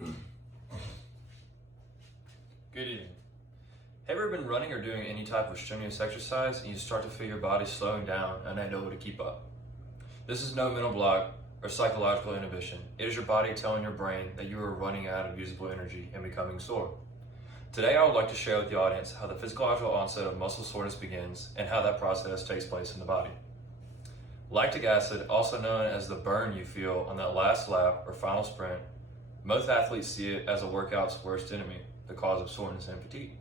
Good evening. Have you ever been running or doing any type of strenuous exercise and you start to feel your body slowing down and unable to keep up? This is no mental block or psychological inhibition. It is your body telling your brain that you are running out of usable energy and becoming sore. Today I would like to share with the audience how the physiological onset of muscle soreness begins and how that process takes place in the body. Lactic acid, also known as the burn you feel on that last lap or final sprint, most athletes see it as a workout's worst enemy, the cause of soreness and fatigue.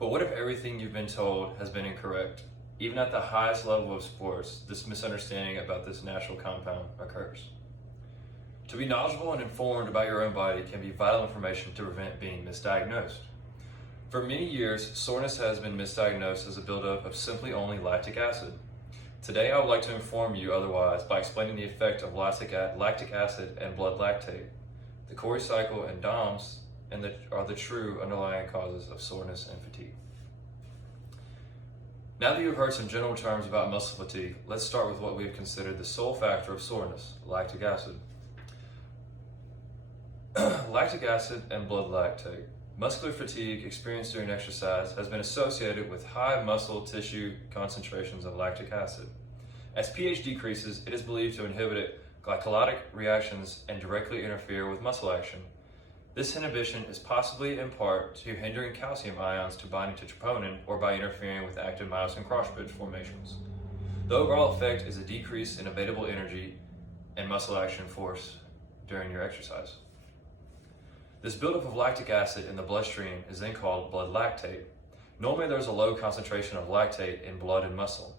But what if everything you've been told has been incorrect? Even at the highest level of sports, this misunderstanding about this natural compound occurs. To be knowledgeable and informed about your own body can be vital information to prevent being misdiagnosed. For many years, soreness has been misdiagnosed as a buildup of simply only lactic acid. Today, I would like to inform you otherwise by explaining the effect of lactic acid and blood lactate. The Cori cycle and DOMS are the true underlying causes of soreness and fatigue. Now that you have heard some general terms about muscle fatigue, let's start with what we have considered the sole factor of soreness, lactic acid. Lactic acid and blood lactate. Muscular fatigue experienced during exercise has been associated with high muscle tissue concentrations of lactic acid. As pH decreases, it is believed to inhibit glycolytic reactions and directly interfere with muscle action. This inhibition is possibly in part to hindering calcium ions to binding to troponin or by interfering with active myosin crossbridge formations. The overall effect is a decrease in available energy and muscle action force during your exercise. This buildup of lactic acid in the bloodstream is then called blood lactate. Normally there's a low concentration of lactate in blood and muscle.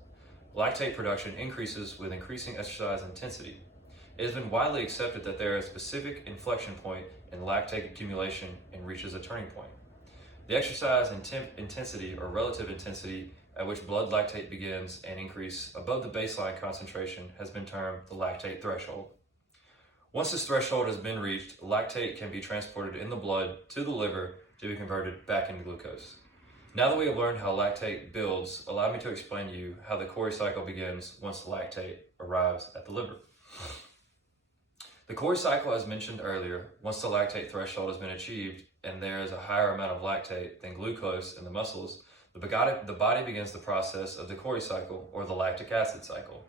Lactate production increases with increasing exercise intensity. It has been widely accepted that there is a specific inflection point in lactate accumulation and reaches a turning point. The exercise intensity or relative intensity at which blood lactate begins and increase above the baseline concentration has been termed the lactate threshold. Once this threshold has been reached, lactate can be transported in the blood to the liver to be converted back into glucose. Now that we have learned how lactate builds, allow me to explain to you how the Cori cycle begins once the lactate arrives at the liver. The Cori cycle, as mentioned earlier, once the lactate threshold has been achieved and there is a higher amount of lactate than glucose in the muscles, the body begins the process of the Cori cycle or the lactic acid cycle.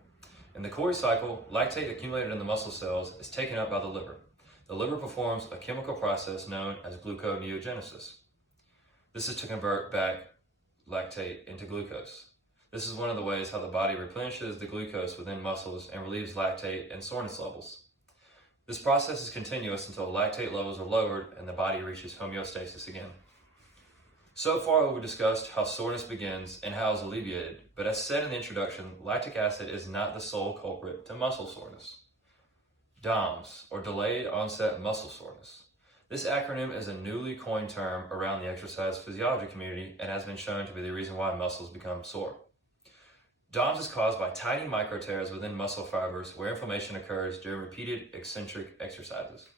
In the Cori cycle, lactate accumulated in the muscle cells is taken up by the liver. The liver performs a chemical process known as gluconeogenesis. This is to convert back lactate into glucose. This is one of the ways how the body replenishes the glucose within muscles and relieves lactate and soreness levels. This process is continuous until lactate levels are lowered and the body reaches homeostasis again. So far we've discussed how soreness begins and how it is alleviated, but as said in the introduction, lactic acid is not the sole culprit to muscle soreness. DOMS, or delayed onset muscle soreness. This acronym is a newly coined term around the exercise physiology community and has been shown to be the reason why muscles become sore. DOMS is caused by tiny micro tears within muscle fibers where inflammation occurs during repeated eccentric exercises.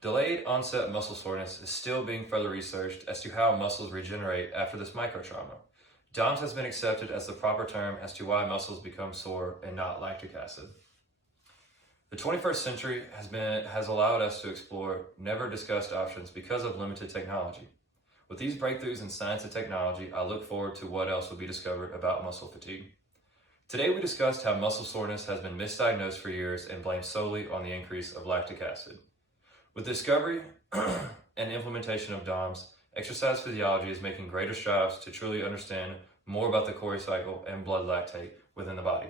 Delayed onset muscle soreness is still being further researched as to how muscles regenerate after this microtrauma. DOMS has been accepted as the proper term as to why muscles become sore and not lactic acid. The 21st century has allowed us to explore never discussed options because of limited technology. With these breakthroughs in science and technology, I look forward to what else will be discovered about muscle fatigue. Today we discussed how muscle soreness has been misdiagnosed for years and blamed solely on the increase of lactic acid. With discovery and implementation of DOMS, exercise physiology is making greater strides to truly understand more about the Cori cycle and blood lactate within the body.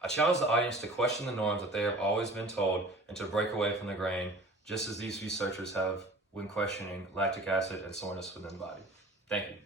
I challenge the audience to question the norms that they have always been told and to break away from the grain, just as these researchers have when questioning lactic acid and soreness within the body. Thank you.